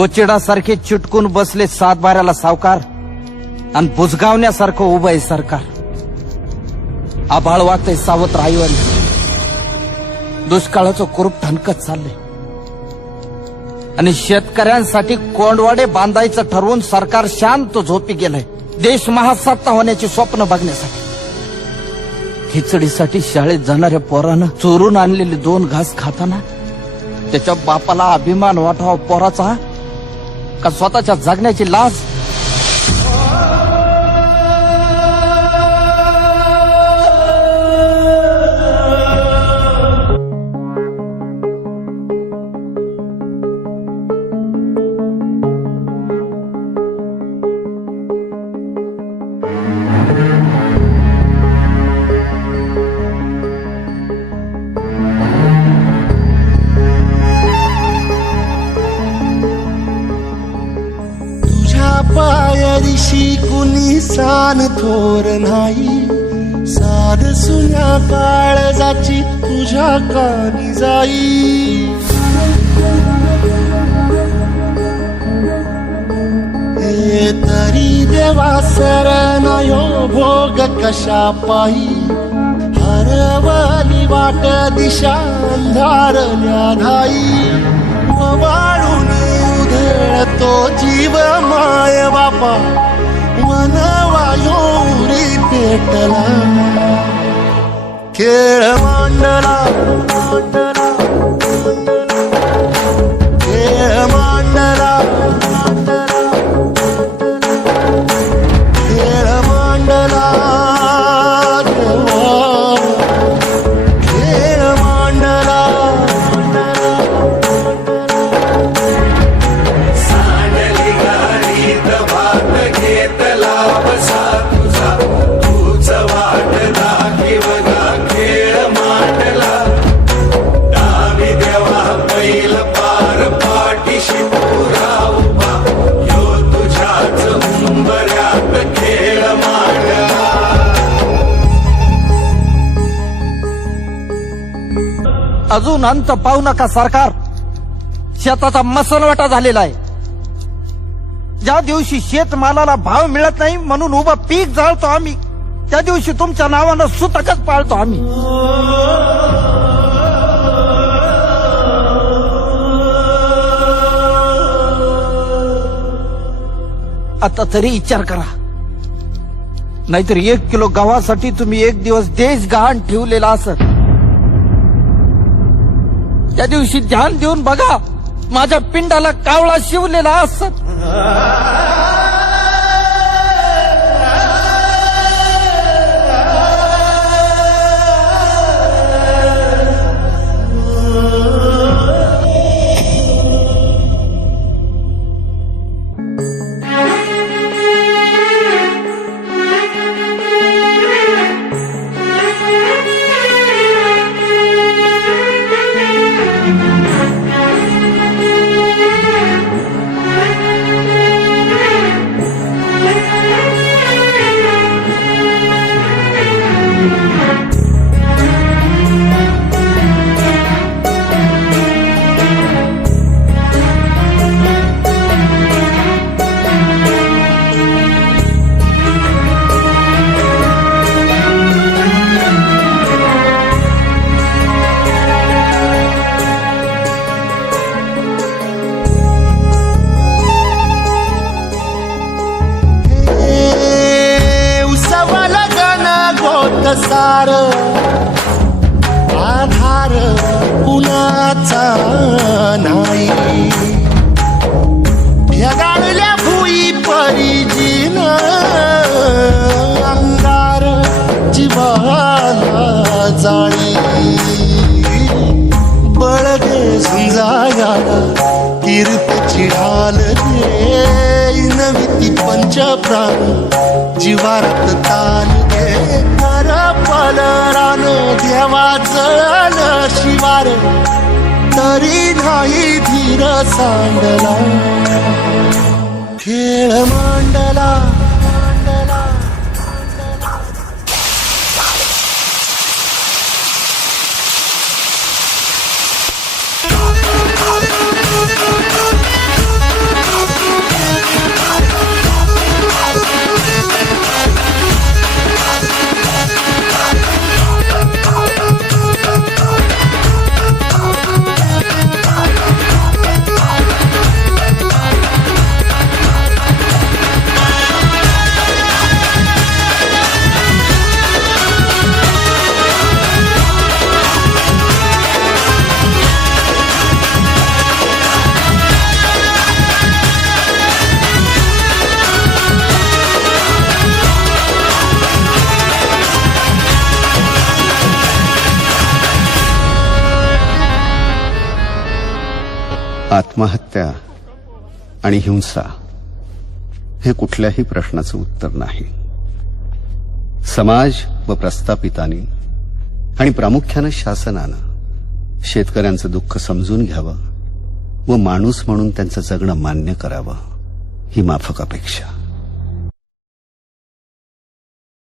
गोचिडासारखे चिटकून बसले सातबाऱ्याला सावकार आणि बुजगावण्यासारखं उभं आहे सरकार. आभाळ वागतंय सावत्र आईवर, दुष्काळाचं कुरूप ठणकत चाललंय आणि शेतकऱ्यांसाठी कोंडवाडे बांधायचं ठरवून सरकार शांत झोपी गेलंय. देश महासत्ता होण्याची स्वप्न बघण्यासाठी. खिचडीसाठी शाळेत जाणाऱ्या पोरानं चोरून आणलेले 2 घास खाताना त्याच्या बापाला अभिमान वाटावा पोराचा का स्वतःच्या जगण्याची लाज? पायरीशी कुणी सान थोर नाही, साध सुन्या काळजाची तुझ्या कानी जाई. हे तरी देवा सरनायो भोग कशा पायी, हरवली वाट दिशा अंधारल्या धाई. वाळून तो जीव माय बापा वनवायोरी पेटला. खेळ मांडला खेळ मांडला खेळ मांडला खेळ मांडला. अजून अंत पाहू नका सरकार. शेताचा मसनवाटा झालेला आहे. ज्या दिवशी शेतमालाला भाव मिळत नाही म्हणून उभं पीक जाळतो आम्ही, त्या दिवशी तुमच्या नावानं सुतकच पाळतो आम्ही. आता तरी विचार करा, नाहीतर 1 किलो गव्हासाठी तुम्ही 1 दिवस देश गहाण ठेवलेला असत. त्या दिवशी ध्यान देऊन बघा, माझ्या पिंडाला कावळा शिवलेला असत. सार आधार कुणाचा नाही. ढगाळल्या भुई परिजीन अंगार जीवाला जाणी. बळगे झुंजायाला कीर्तची ढाल दे, नविती पंचप्राण जीवारात ताल दे. पलरान देवाचं शिवार तरी नाही धीर सांडला. खेळ मांडला आत्महत्या आणि हिंसा हे कुठल्याही प्रश्नाचं उत्तर नाही. समाज व प्रस्थापितांनी आणि प्रामुख्यानं शासनानं शेतकऱ्यांचं दुःख समजून घ्यावं व माणूस म्हणून त्यांचं जगणं मान्य करावं ही माफक अपेक्षा.